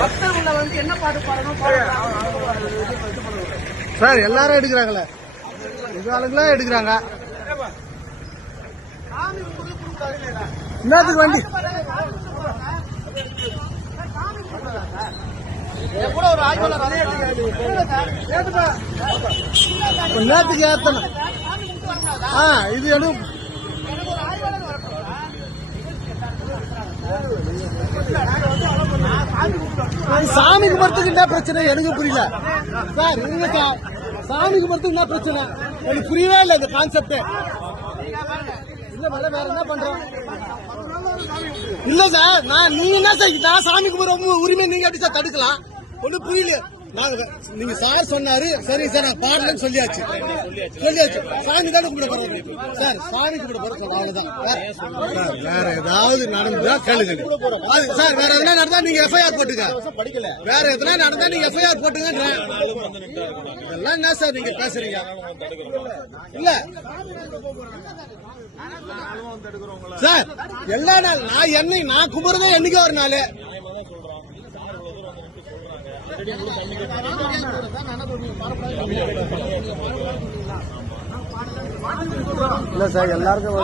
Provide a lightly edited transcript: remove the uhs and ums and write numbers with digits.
பக்தர் உள்ள வந்து என்ன பாட்டு பாடணும் சார் எல்லாரும் எடுக்கிறாங்களே இது ஆளுங்களா எடுக்கிறாங்க என்னத்துக்கு வண்டி கூட ஒரு நேரத்துக்கு ஏத்தணும் இது எதுவும் சாமி கும்பிட்றதுக்கு என்ன பிரச்சனை எனக்கு புரியல சார் இருங்க சார் சாமி கும்பிட்றதுக்கு என்ன பிரச்சனை எனக்கு புரியவே இல்லை இந்த கான்செப்ட் இல்ல வேற என்ன பண்றோம் இல்ல சார் நீங்க என்ன சார் நான் சாமி கும்பிட்ற உரிமை நீங்க எப்படி சார் தடுக்கலாம் ஒன்னும் புரியல நீங்க சார் சொன்னாரு சரி சார் நான் பாடலன்னு சொல்லியாச்சு சாமி தானே கும்பிட போறோம் சார் சாமி கும்பிட போற சொல்ல அவ்வளவுதான் வேற ஏதாவது நடந்தா கேளுங்க சார் வேற எதனா நடந்தா நீங்க எஃப்ஐஆர் போட்டுங்க வேற எதனா நடந்தா நீங்க எஃப்ஐஆர் போட்டுங்க இதெல்லாம் என்ன சார் நீங்க பேசுறீங்க இல்ல சார் எல்லா நாள் நான் கும்பிடுறதே என்னைக்கு ஒரு நாள் இல்ல சார் எல்லாருக்கும்